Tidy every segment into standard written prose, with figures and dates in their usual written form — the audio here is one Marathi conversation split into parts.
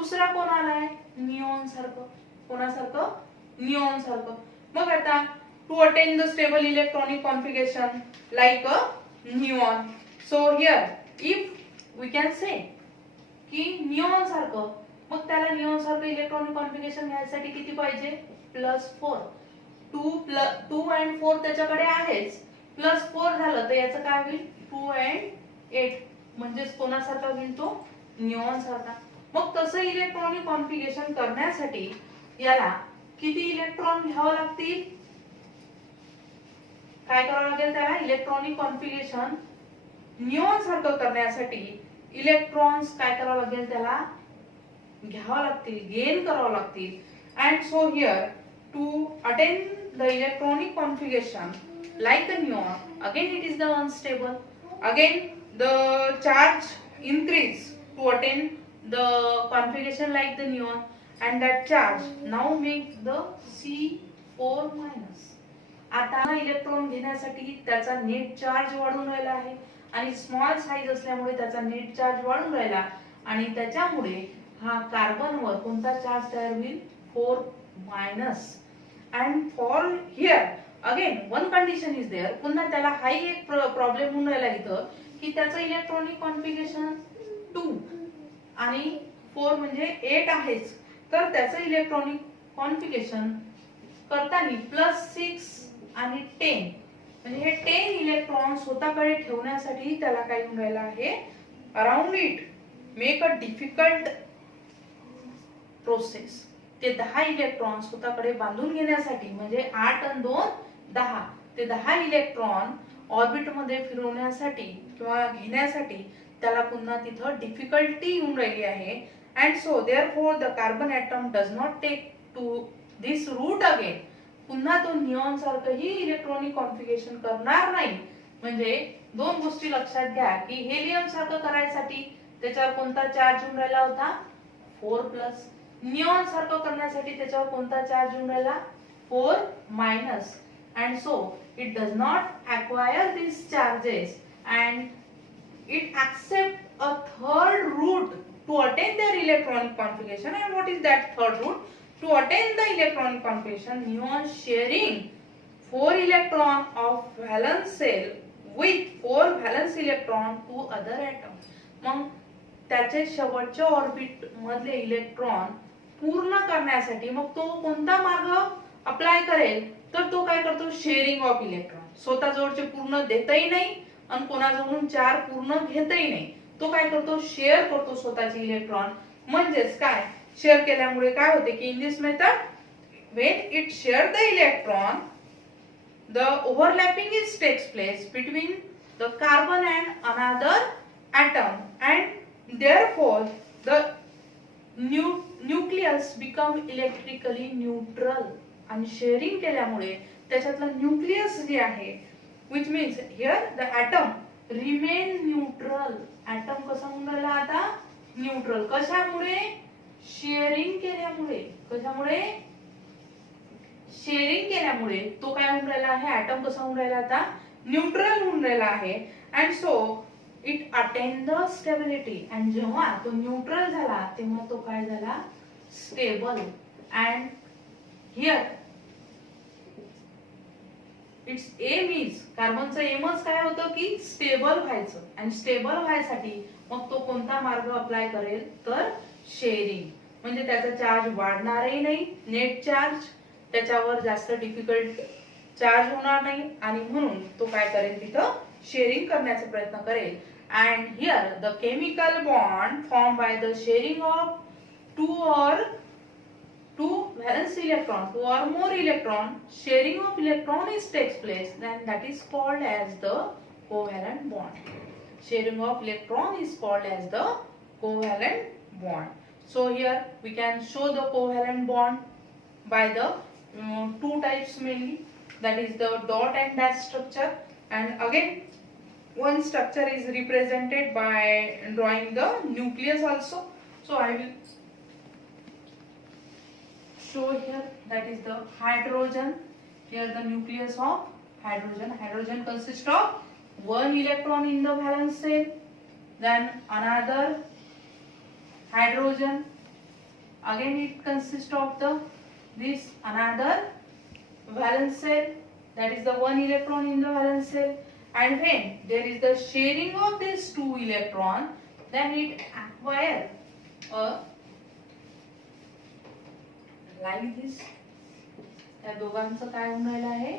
दुसरा कोण आलाय निऑन सारखं कोणासारखं निऑन सारखं मग आता to attain the stable electronic configuration like a neon so here if we can say की निऑन सारखं मग त्याला निऑन सारखं इलेक्ट्रॉनिक कॉन्फिगरेशन घ्यायसाठी किती पाहिजे +4 2 and 4 त्याच्याकडे आहेच +4 झालं तर याचं काय होईल 2 and 8 म्हणजे कोणासारखा होईल तो निऑन सारखा मग तसं इलेक्ट्रॉनिक कॉन्फिगरेशन करण्यासाठी याला किती इलेक्ट्रॉन घ्यावं लागतील काय करावं लागेल त्याला इलेक्ट्रॉनिक कॉन्फिगरेशन निऑन सारखं करण्यासाठी इलेक्ट्रॉन्स काय करावं लागेल त्याला घ्यावं लागतील गेन करावं लागतील and so here to attain the electronic configuration like a neon again it is the unstable again the charge increase to attain the configuration like the neon and that charge now make the C4 minus आता इलेक्ट्रॉन घेण्यासाठी त्याचा नेट चार्ज वाढून राहिला आहे आणि स्मॉल साइज असल्यामुळे त्याचा नेट चार्ज वाढून राहिला आणि त्याच्यामुळे हा कार्बनवर कोणता चार्ज तयार होईल 4 minus and for here again one condition is there पुन्हा त्याला हाही एक प्रॉब्लेम होऊन राहिला इथं की त्याचं इलेक्ट्रॉनिक कॉन्फिगरेशन 2 आणि 4 म्हणजे 8 आहेच तर त्याचं इलेक्ट्रॉनिक कॉन्फिगरेशन करताना +6 आणि 10 म्हणजे हे 10 इलेक्ट्रॉन स्वतःकडे ठेवण्यासाठी त्याला काय होऊन राहिला आहे around it make a difficult process ते 10 इलेक्ट्रॉन स्वतःकडे बांधून घेण्यासाठी म्हणजे 8 आणि 2 10 ते 10 इलेक्ट्रॉन ऑर्बिट मध्ये फिरवण्यासाठी किंवा घेण्यासाठी त्याला पुन्हा तिथं डिफिकल्टी येऊन राहिली आहे and so therefore the carbon atom does not take to this route again पुन्हा तो निऑन सारखं ही इलेक्ट्रॉनिक कॉन्फिगरेशन करणार नाही म्हणजे दोन गोष्टी लक्षात घ्या की हेलियम सारखं करायसाठी त्याच्यावर कोणता चार्ज येऊन राहिला होता 4+ निऑन सारखं करण्यासाठी त्याच्यावर कोणता चार्ज येऊन राहिला 4 minus and so it does not acquire these charges and it accept a third route to attain their electronic configuration and what is that third route to attain the electronic configuration neon sharing 4 electron of valence shell with 4 valence electron to other atom मग त्याचे शेवटच्या ऑर्बिट मधले इलेक्ट्रॉन पूर्ण करण्यासाठी मग तो कोणता मार्ग अप्लाय करेल तर तो काय करतो शेअरिंग ऑफ इलेक्ट्रॉन स्वतःजवळचे पूर्ण देतही नाही आणि कोणाजवळून 4 पूर्ण घेतही नाही तो काय करतो शेअर करतो स्वतःचे इलेक्ट्रॉन म्हणजेच काय शेअर केल्यामुळे काय होते की in this method when it share the electron the overlapping is takes place between the carbon and another atom and therefore the nucleus become electrically neutral आणि शेअरिंग केल्यामुळे त्याच्यातला न्यूक्लियस जे आहे which means here the atom remain neutral atom कसा होऊन राहिला आता न्यूट्रल कशामुळे शेअरिंग केल्यामुळे कशामुळे शेअरिंग केल्यामुळे तो काय होऊन राहिला आहे ॲटम कसा होऊन राहिला आता न्यूट्रल होऊन राहिला आहे and so it attain the stability and जेव्हा तो न्यूट्रल झाला तेव्हा तो काय झाला stable and here it's M is कार्बनचं एमच काय होतं की स्टेबल व्हायचं आणि स्टेबल व्हायसाठी मग तो कोणता मार्ग अप्लाय करेल तर शेअरिंग म्हणजे त्याचा चार्ज वाढणारही नाही नेट चार्ज त्याच्यावर जास्त डिफिकल्ट चार्ज होणार नाही आणि म्हणून तो काय करेल तिथं शेअरिंग करण्याचा प्रयत्न करेल and here the chemical bond form by the shearing of two valence electron, 2 or more electron, sharing of electron is takes place, then that is called as the covalent bond. Sharing of electron is called as the covalent bond. So here we can show the covalent bond by the two types mainly, that is the dot and dash structure, and again one structure is represented by drawing the nucleus also. So I will show here, that is the hydrogen. Here the nucleus of hydrogen. Hydrogen consists of one electron in the valence shell, then another hydrogen, again it consists of the this another valence shell, that is the one electron in the valence shell, and when there is the sharing of these two electron, then it acquire a like this. या दोघांचं काय होऊन राहिलं आहे,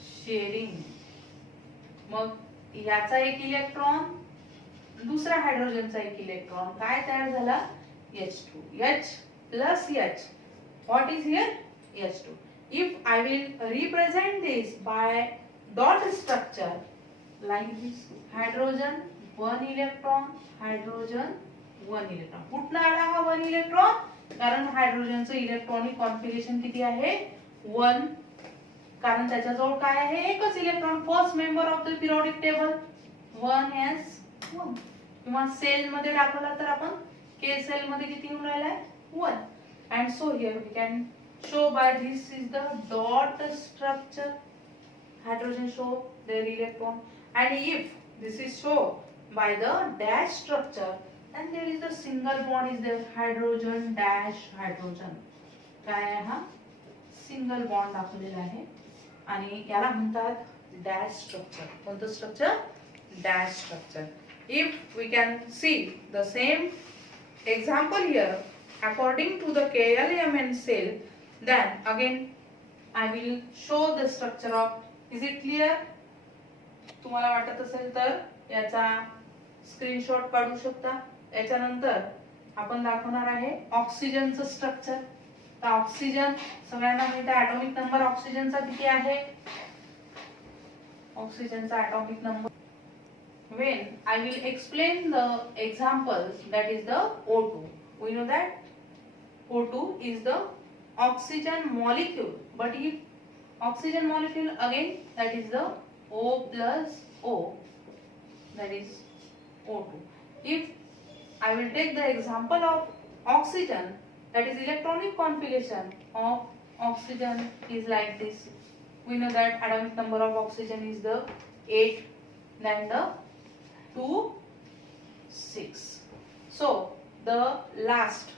शेअरिंग. मग याचा एक इलेक्ट्रॉन दुसरा हायड्रोजनचा एक इलेक्ट्रॉन काय तयार झाला, H2. H plus H. What is here? H2. If I will represent this by dot structure like this, hydrogen one electron, hydrogen one electron. कुठनं आला हा one electron? कारण हायड्रोजनचं इलेक्ट्रॉनिक कॉन्फिगरेशन किती आहे, 1. कारण त्याच्याजवळ काय आहे, एकच electron. First member of the periodic table 1s1. किंवा सेल मध्ये दाखवला तर आपण K सेल मध्ये किती होऊन राहिलाय, 1. And so here we can show by this is the dot structure. Hydrogen show their electron, and if this is shown by the dash structure, then there is the single bond is there, hydrogen dash hydrogen. काय आहे हा, सिंगल बॉन्ड दाखवलेला आहे आणि याला म्हणतात डॅश स्ट्रक्चर. कोणतं structure, dash structure. If we can see the same example here according to the KLMN cell, then again I will show the structure of. Is it clear? तुम्हाला वाटत असेल तर याचा स्क्रीनशॉट काढू शकता. याच्यानंतर आपण दाखवणार आहे ऑक्सिजनचं स्ट्रक्चर. तर ऑक्सिजन सगळ्यांना माहिती आहे, ॲटॉमिक नंबर ऑक्सिजनचा किती आहे, ऑक्सिजनचा atomic number. When I will explain the examples, that is the O2. We know that O2 is the oxygen molecule, but if oxygen molecule again, that is the O plus O, that is O2. If I will take the example of oxygen, that is electronic configuration of oxygen is like this. We know that atomic number of oxygen is the 8, then the 2, 6. So the last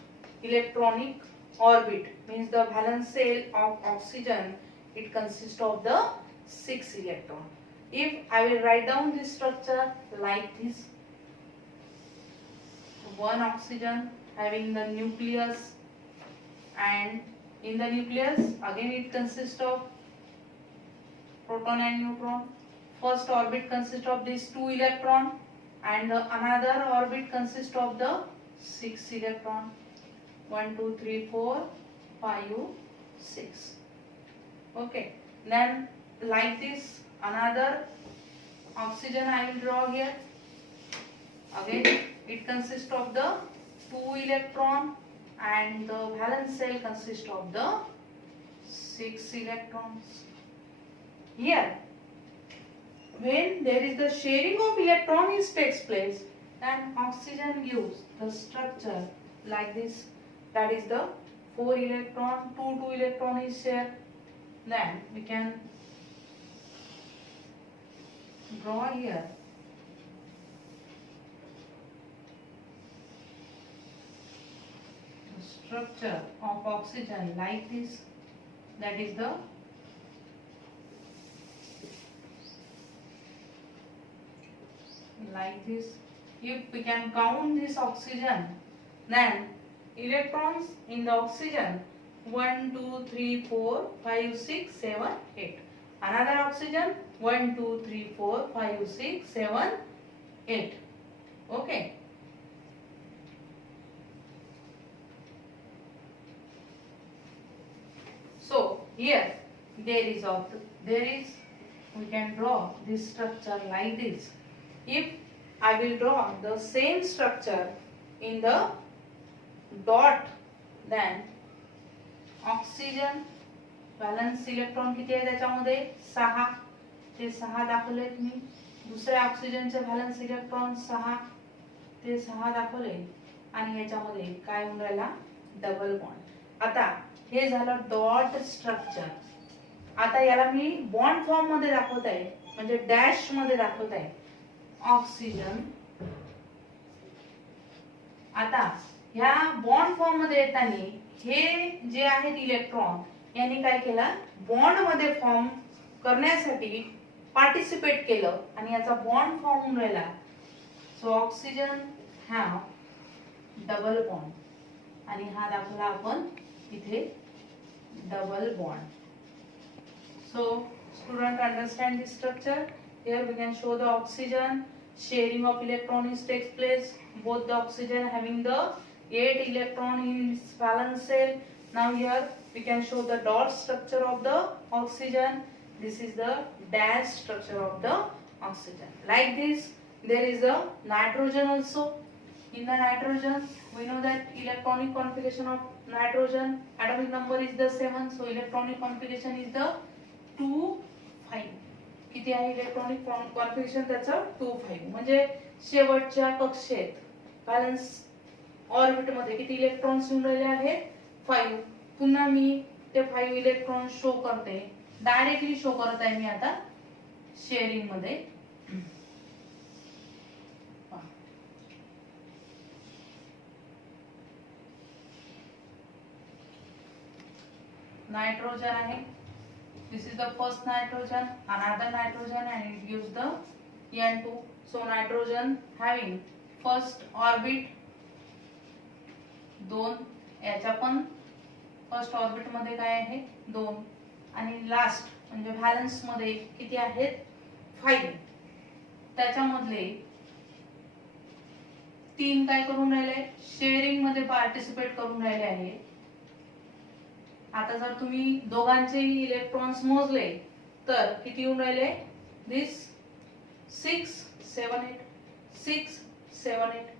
electronic orbit means the valence shell of oxygen, it consists of the 6 electron. If I will write down this structure like this, one oxygen having the nucleus, and in the nucleus again it consists of proton and neutron. First orbit consists of these 2 electron, and another orbit consists of the 6 electron. 1 2 3 4 5 6. Okay, then like this another oxygen I will draw here. Again it consists of the 2 electron, and the valence shell consists of the 6 electrons. Here when there is the sharing of electrons takes place, then oxygen gives the structure like this, that is the 4 electron, 2 electron is shared. Then we can draw here the structure of oxygen like this, that is the like this. If we can count this oxygen, then electrons in the oxygen 1 2 3 4 5 6 7 8. Another oxygen 1 2 3 4 5 6 7 8. Okay. So here we can draw this structure like this. If I will draw the same structure in the dot, then oxygen valence electron किती आहे त्याच्यामध्ये 6, ते 6 दाखवलेत मी. दुसऱ्या ऑक्सिजनचे valence electron 6, ते 6 दाखवले, आणि याच्यामध्ये काय होऊन राहिला, डबल बॉन्ड. आता हे झालं डॉट स्ट्रक्चर. आता याला मी बॉन्ड फॉर्म मध्ये दाखवत आहे, म्हणजे डॅश मध्ये दाखवत आहे. ऑक्सिजन. आता ह्या बॉन्ड फॉर्म मध्ये येताना हे जे आहेत इलेक्ट्रॉन यांनी काय केलं, बॉन्ड मध्ये फॉर्म करण्यासाठी पार्टिसिपेट केलं आणि याचा बॉन्ड फॉर्म होऊन राहिला. So oxygen have double bond आणि हा दाखवला आपण इथे double bond. So student understand this structure. Here we can show the oxygen sharing of electrons takes place. Both the oxygen having the 8 electron in its valence shell. Now here we can show the dot structure of the oxygen. This is the dash structure of the oxygen. Like this, there is a nitrogen also. In the nitrogen, we know that electronic configuration of nitrogen, atomic number is the 7. So electronic configuration is the 2 5. किती आहे इलेक्ट्रॉनिक कॉन्फिगरेशन त्याचं 2 5. म्हणजे शेवटच्या कक्षेत बॅलन्स ऑर्बिट मध्ये किती इलेक्ट्रॉन्स येऊन राहिले आहेत 5. पुन्हा मी ते 5 इलेक्ट्रॉन शो करते, डायरेक्टली शो करत आहे मी आता शेअरिंग मध्ये. नायट्रोजन आहे. This is the first nitrogen, another nitrogen, and it gives the N2. So nitrogen having first orbit 2, याच्या पण फर्स्ट ऑर्बिट मध्ये काय आहे 2 आणि लास्ट म्हणजे व्हॅलन्स मध्ये किती आहेत 5. त्याच्यामधले 3 काय करून राहिले, शेअरिंग मध्ये पार्टिसिपेट करून राहिले आहे. आता जर तुम्ही दोघांचे इलेक्ट्रॉन्स मोजले तर किती येऊन राहिले, दिस 6 7 8 6 7 8.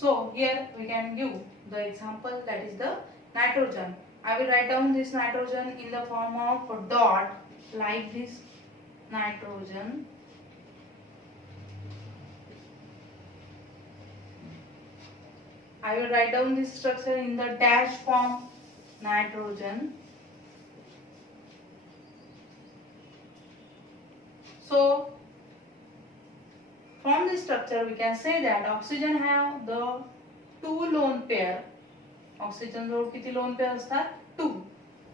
So here we can give the example, that is the nitrogen. I will write down this nitrogen in the form of a dot like this. Nitrogen, I will write down this structure in the dash form. Nitrogen. So from this structure we can say that oxygen have the 2 lone pair. Oxygen जवळ किती lone pair असतात 2.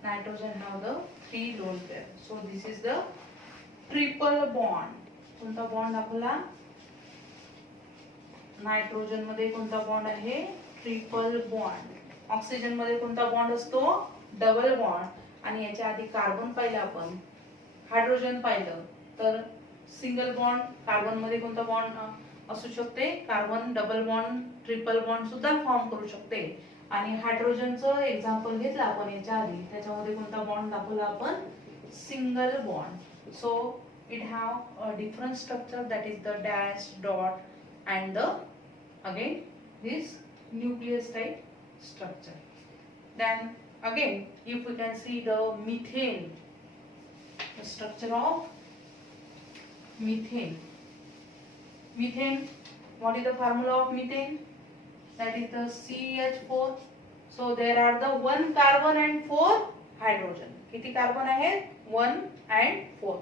Nitrogen have the 3 lone pair. So this is the triple bond. कोणता बॉन्ड दाखवला, नायट्रोजन मध्ये कोणता बॉन्ड आहे ट्रिपल बॉन्ड. ऑक्सिजन मध्ये कोणता बॉन्ड असतो डबल बॉन्ड. आणि याच्या आधी कार्बन पाहिलं आपण, हायड्रोजन पाहिलं तर सिंगल बॉन्ड. कार्बन मध्ये कोणता बॉन्ड असू शकते, carbon double bond triple bond सुद्धा फॉर्म करू शकते. आणि हायड्रोजनचं एक्झाम्पल घेतलं आपण याच्या आधी, त्याच्यामध्ये कोणता बॉन्ड दाखवला आपण single bond. So it have a different structure, that is the dash dot and the again this nucleus type structure. Then again, if we can see the methane, the structure of methane. Methane, what is the formula of methane? That is the CH4. So there are the 1 carbon and 4 hydrogen. किती कार्बन आहेत 1 and 4.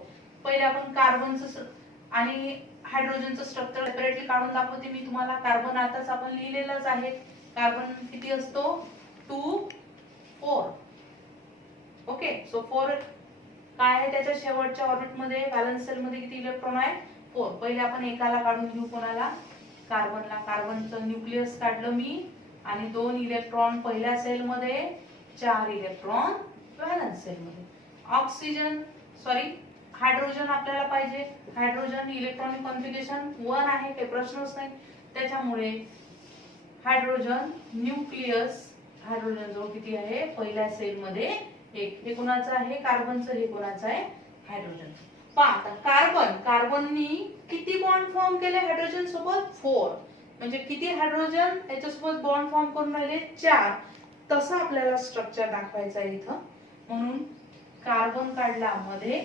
पहिले आपण कार्बनचं आणि हायड्रोजनचं स्ट्रक्चर सेपरेटली काढून दाखवते मी तुम्हाला. कार्बन आताच आपण लिहिलेलंच आहे. कार्बन किती असतो 2 4. ओके, सो 4 काय आहे त्याच्या शेवटच्या ऑर्बिट मध्ये व्हॅलन्स सेल मध्ये किती इलेक्ट्रॉन आहे 4. पहिले आपण एकाला काढून घेऊ, कोणाला कार्बनला. कार्बनचं न्यूक्लियस काढलं मी आणि 2 इलेक्ट्रॉन पहिल्या सेल मध्ये, 4 इलेक्ट्रॉन व्हॅलन्स सेल मध्ये. ऑक्सिजन सॉरी हायड्रोजन आपल्याला पाहिजे. हायड्रोजन इलेक्ट्रॉनिक कॉन्फिगरेशन 1 आहे, काही प्रश्नच नाही. त्याच्यामुळे हायड्रोजन न्यूक्लियस, हायड्रोजन जो किती आहे पहिल्या सेल मध्ये 1. हे कोणाचं आहे कार्बनचं, हे कोणाचं आहे हायड्रोजन. पहा कार्बननी किती बॉन्ड फॉर्म केले हायड्रोजन सोबत 4. म्हणजे किती हायड्रोजन याच्यासोबत बॉन्ड फॉर्म करून राहिले 4. तसं आपल्याला स्ट्रक्चर दाखवायचं आहे इथं. म्हणून कार्बन काढला मध्ये,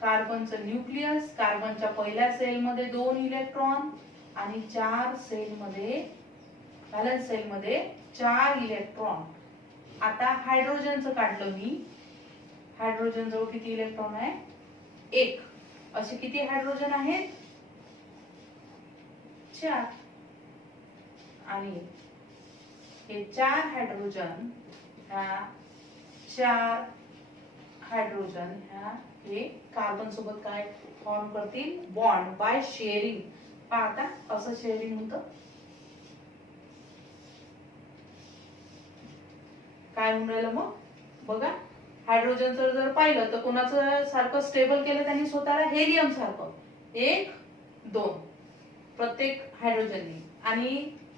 कार्बनचं न्यूक्लियस, कार्बनच्या पहिल्या सेल मध्ये 2 इलेक्ट्रॉन आणि 4 सेल मध्ये व्हॅलन्स सेल मध्ये 4 इलेक्ट्रॉन. आता हायड्रोजनचं काढलं मी. हायड्रोजन जवळ किती इलेक्ट्रॉन आहे 1. असे किती हायड्रोजन आहेत 4. आणि हे 4 हायड्रोजन ह्या 4 हायड्रोजन ह्या हे कार्बन सोबत काय फॉर्म करतील बॉन्ड बाय शेअरिंग. पहा आता कसं शेअरिंग होतं. काय होऊन राहिलं मग बघा. हायड्रोजनचं जर पाहिलं तर कोणाचं सारखं स्टेबल केलं त्यांनी स्वतःला हेलियम सारखं 1 2 प्रत्येक हायड्रोजननी. आणि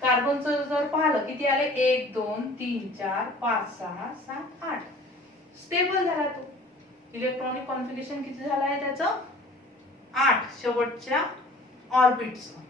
कार्बनचं जर पाहिलं किती आले 1 2 3 4 5 6 7 8 स्टेबल झाला तो. इलेक्ट्रॉनिक कॉन्फिगरेशन किती झालं आहे त्याचं 8 शेवटच्या ऑर्बिटचं.